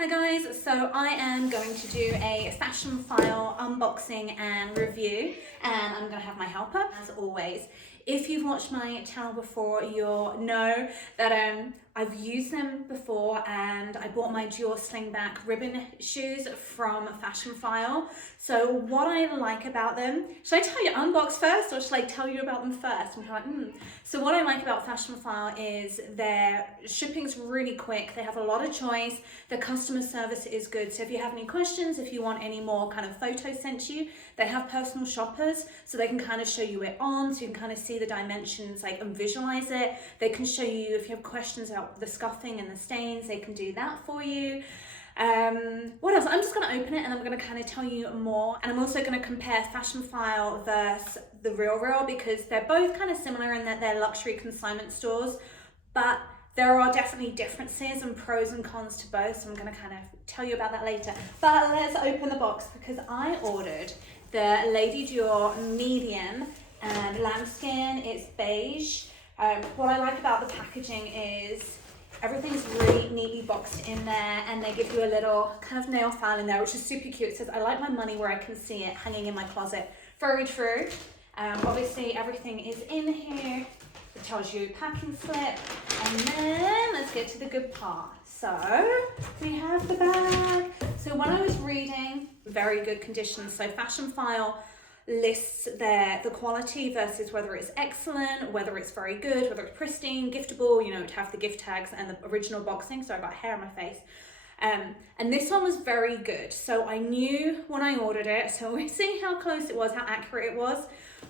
Hi guys, so I am going to do a Fashionphile unboxing and review, and I'm going to have my helper as always. If you've watched my channel before, you'll know that I've used them before, and I bought my Dior slingback ribbon shoes from Fashionphile. So what I like about them, should I tell you unbox first or should I tell you about them first? I'm kind of like, So what I like about Fashionphile is their shipping's really quick. They have a lot of choice. The customer service is good. So if you have any questions, if you want any more kind of photos sent to you, they have personal shoppers, so they can kind of show you it on, so you can kind of see the dimensions and visualize it. They can show you if you have questions about the scuffing and the stains, they can do that for you. What else? I'm just going to open it and I'm going to kind of tell you more, and I'm also going to compare Fashionphile versus the Real because they're both kind of similar in that they're luxury consignment stores, but there are definitely differences and pros and cons to both, so I'm going to kind of tell you about that later. But let's open the box because I ordered the Lady Dior medium and lambskin. It's beige. What I like about the packaging is everything's really neatly boxed in there, and they give you a little kind of nail file in there, which is super cute. It says, "I like my money where I can see it," hanging in my closet. Very true. Obviously everything is in here. It tells you packing slip, and then let's get to the good part. So we have the bag. So when I was reading, very good condition. So Fashionphile lists the quality versus whether it's excellent, whether it's very good, whether it's pristine, giftable, to have the gift tags and the original boxing. Sorry about hair on my face. And this one was very good. So I knew when I ordered it, so we see how close it was, how accurate it was.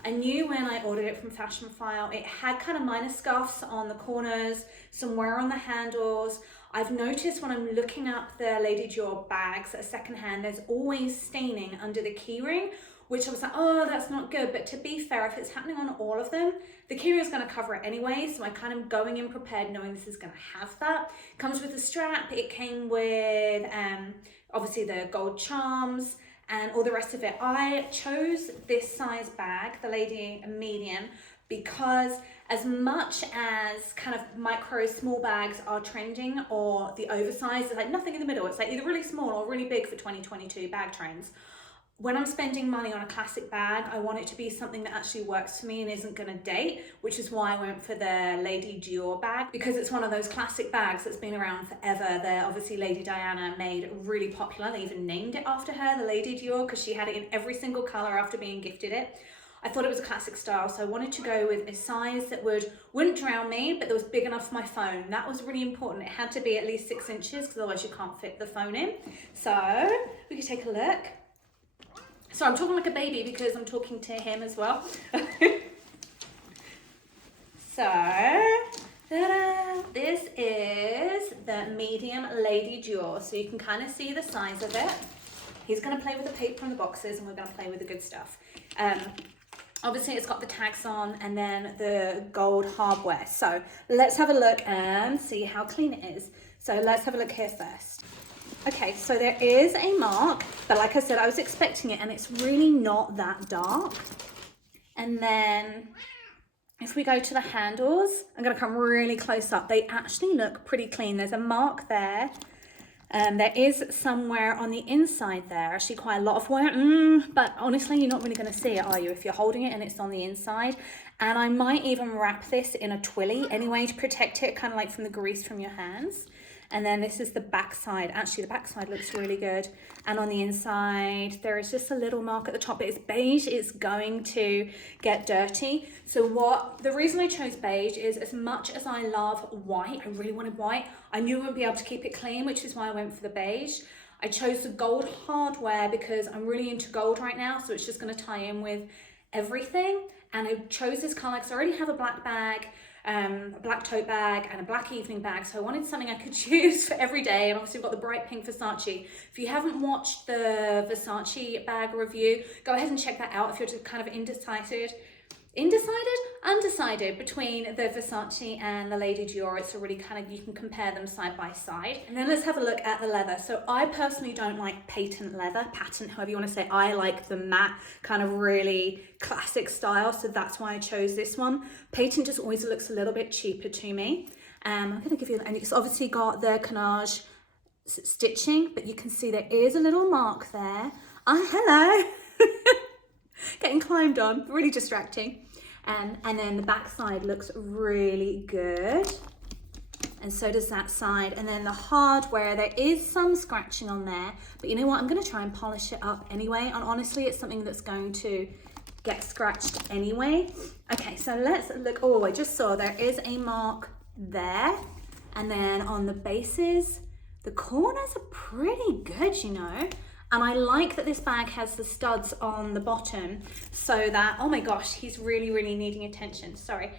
I knew when I ordered it from Fashionphile, it had kind of minor scuffs on the corners, some wear on the handles. I've noticed when I'm looking up the Lady Dior bags at secondhand, there's always staining under the keyring, which I was like, oh, that's not good. But to be fair, if it's happening on all of them, the keyring is going to cover it anyway. So I kind of going in prepared, knowing this is going to have that. It comes with a strap. It came with obviously the gold charms and all the rest of it. I chose this size bag, the Lady Medium, because as much as kind of micro small bags are trending, or the oversized, there's like nothing in the middle. It's like either really small or really big for 2022 bag trends. When I'm spending money on a classic bag, I want it to be something that actually works for me and isn't going to date, which is why I went for the Lady Dior bag, because it's one of those classic bags that's been around forever. They're obviously Lady Diana made really popular. They even named it after her, the Lady Dior, because she had it in every single color after being gifted it. I thought it was a classic style, so I wanted to go with a size that wouldn't drown me, but that was big enough for my phone. That was really important. It had to be at least 6 inches, because otherwise you can't fit the phone in. So we could take a look. So I'm talking like a baby because I'm talking to him as well. So, ta-da! This is the medium Lady Dior. So you can kind of see the size of it. He's going to play with the paper and the boxes, and we're going to play with the good stuff. Obviously it's got the tags on and then the gold hardware. So let's have a look and see how clean it is. So let's have a look here first. Okay, so there is a mark, but like I said, I was expecting it, and it's really not that dark. And then if we go to the handles, I'm going to come really close up. They actually look pretty clean. There's a mark there. There is somewhere on the inside there, actually quite a lot of wear, but honestly, you're not really going to see it, are you, if you're holding it and it's on the inside? And I might even wrap this in a twilly anyway to protect it, kind of like from the grease from your hands. And then this is the back side. Actually, the back side looks really good. And on the inside, there is just a little mark at the top. It's beige. It's going to get dirty. So the reason I chose beige is, as much as I love white, I really wanted white, I knew I wouldn't be able to keep it clean, which is why I went for the beige. I chose the gold hardware because I'm really into gold right now, so it's just going to tie in with everything. And I chose this color because I already have a black bag, a black tote bag and a black evening bag, so I wanted something I could choose for every day. And obviously we've got the bright pink Versace. If you haven't watched the Versace bag review, go ahead and check that out if you're just kind of undecided between the Versace and the Lady Dior. It's a really kind of, you can compare them side by side. And then let's have a look at the leather. So I personally don't like patent, however you want to say. I like the matte kind of really classic style, so that's why I chose this one. Patent just always looks a little bit cheaper to me. I'm going to give you, and it's obviously got the cannage stitching, but you can see there is a little mark there. Hello. Getting climbed on, really distracting. And then the back side looks really good. And so does that side. And then the hardware, there is some scratching on there, but you know what? I'm gonna try and polish it up anyway. And honestly, it's something that's going to get scratched anyway. Okay, so let's look. Oh, I just saw there is a mark there. And then on the bases, the corners are pretty good, you know. And I like that this bag has the studs on the bottom so that, oh my gosh, he's really, really needing attention. Sorry.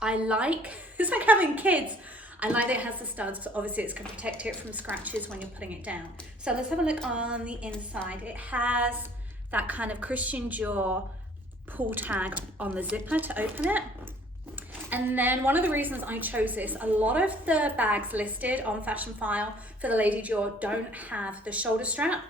I like, it's like having kids. I like that it has the studs, so obviously it's gonna protect it from scratches when you're putting it down. So let's have a look on the inside. It has that kind of Christian Dior pull tag on the zipper to open it. And then one of the reasons I chose this, a lot of the bags listed on Fashionphile for the Lady Dior don't have the shoulder strap.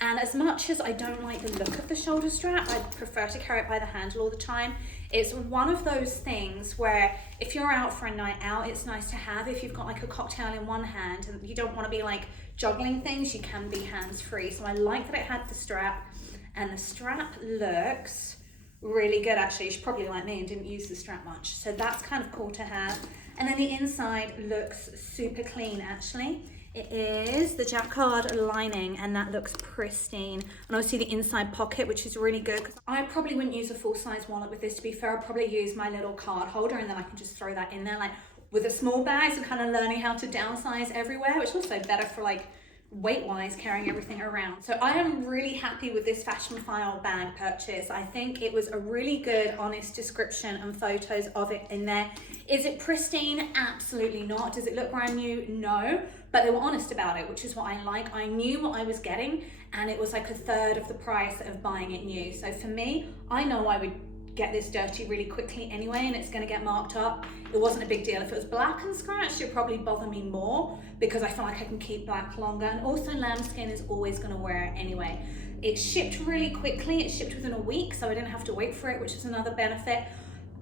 And as much as I don't like the look of the shoulder strap, I prefer to carry it by the handle all the time. It's one of those things where if you're out for a night out, it's nice to have. If you've got like a cocktail in one hand and you don't want to be like juggling things, you can be hands-free. So I like that it had the strap, and the strap looks really good actually. She's probably like me and didn't use the strap much, so that's kind of cool to have. And then the inside looks super clean actually. It is the jacquard lining and that looks pristine, and obviously the inside pocket, which is really good, because I probably wouldn't use a full-size wallet with this, to be fair. I'd probably use my little card holder and then I can just throw that in there. Like with a small bag, so kind of learning how to downsize everywhere, which is also better for like weight-wise, carrying everything around. So I am really happy with this Fashionphile bag purchase. I think it was a really good, honest description and photos of it in there. Is it pristine? Absolutely not. Does it look brand new? No. But they were honest about it, which is what I like. I knew what I was getting, and it was like a third of the price of buying it new. So for me, I know I would get this dirty really quickly anyway, and it's gonna get marked up. It wasn't a big deal. If it was black and scratched, it'd probably bother me more because I feel like I can keep black longer. And also lambskin is always gonna wear it anyway. It shipped really quickly. It shipped within a week, so I didn't have to wait for it, which is another benefit.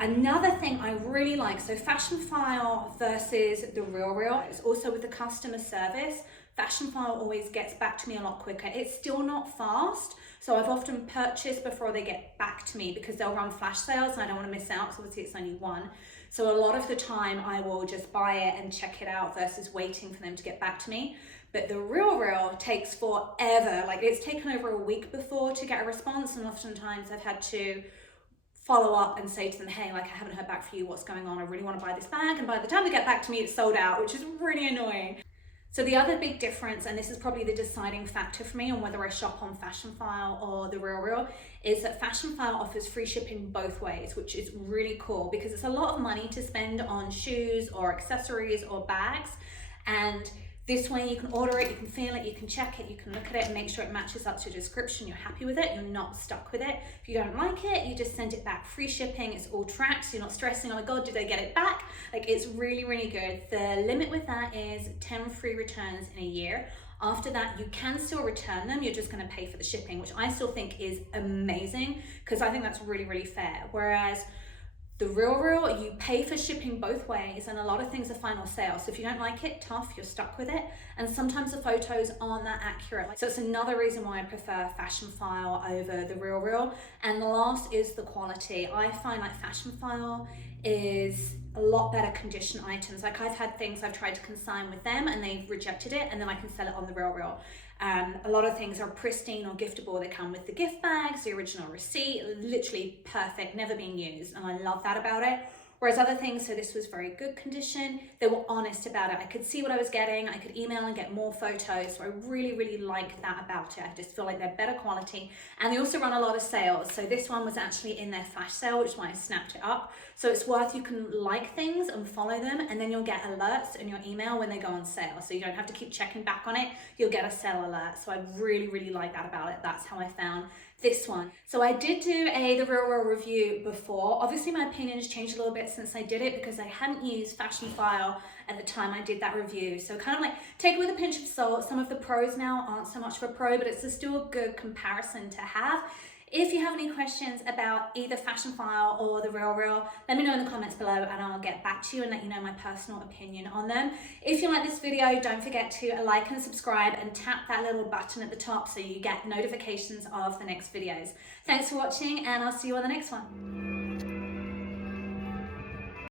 Another thing I really like, so Fashionphile versus the RealReal, it's also with the customer service. Fashionphile always gets back to me a lot quicker. It's still not fast, so I've often purchased before they get back to me because they'll run flash sales and I don't want to miss out because obviously it's only one. So a lot of the time I will just buy it and check it out versus waiting for them to get back to me. But the RealReal takes forever. Like it's taken over a week before to get a response, and oftentimes I've had to follow up and say to them, hey, like I haven't heard back from you, what's going on? I really want to buy this bag. And by the time they get back to me, it's sold out, which is really annoying. So the other big difference, and this is probably the deciding factor for me on whether I shop on Fashionphile or the RealReal, is that Fashionphile offers free shipping both ways, which is really cool because it's a lot of money to spend on shoes or accessories or bags. And this way you can order it, you can feel it, you can check it, you can look at it and make sure it matches up to your description, you're happy with it, you're not stuck with it. If you don't like it, you just send it back, free shipping, it's all tracked, so you're not stressing, oh my God, did I get it back? Like it's really, really good. The limit with that is 10 free returns in a year. After that, you can still return them, you're just gonna pay for the shipping, which I still think is amazing because I think that's really, really fair. Whereas the RealReal, you pay for shipping both ways, and a lot of things are final sale. So if you don't like it, tough, you're stuck with it. And sometimes the photos aren't that accurate. So it's another reason why I prefer Fashionphile over the RealReal. And the last is the quality. I find like Fashionphile is a lot better condition items. Like I've had things I've tried to consign with them and they've rejected it, and then I can sell it on the RealReal. A lot of things are pristine or giftable. They come with the gift bags, the original receipt, literally perfect, never been used. And I love that about it. Whereas other things, so this was very good condition. They were honest about it. I could see what I was getting. I could email and get more photos. So I really, really like that about it. I just feel like they're better quality. And they also run a lot of sales. So this one was actually in their flash sale, which is why I snapped it up. So it's worth, you can like things and follow them, and then you'll get alerts in your email when they go on sale. So you don't have to keep checking back on it. You'll get a sale alert. So I really, really like that about it. That's how I found this one. So I did do the RealReal review before. Obviously my opinion has changed a little bit since I did it because I hadn't used Fashionphile at the time I did that review. So kind of like take it with a pinch of salt. Some of the pros now aren't so much of a pro, but it's still a good comparison to have. If you have any questions about either Fashionphile or the Real, let me know in the comments below and I'll get back to you and let you know my personal opinion on them. If you like this video, don't forget to like and subscribe and tap that little button at the top so you get notifications of the next videos. Thanks for watching and I'll see you on the next one.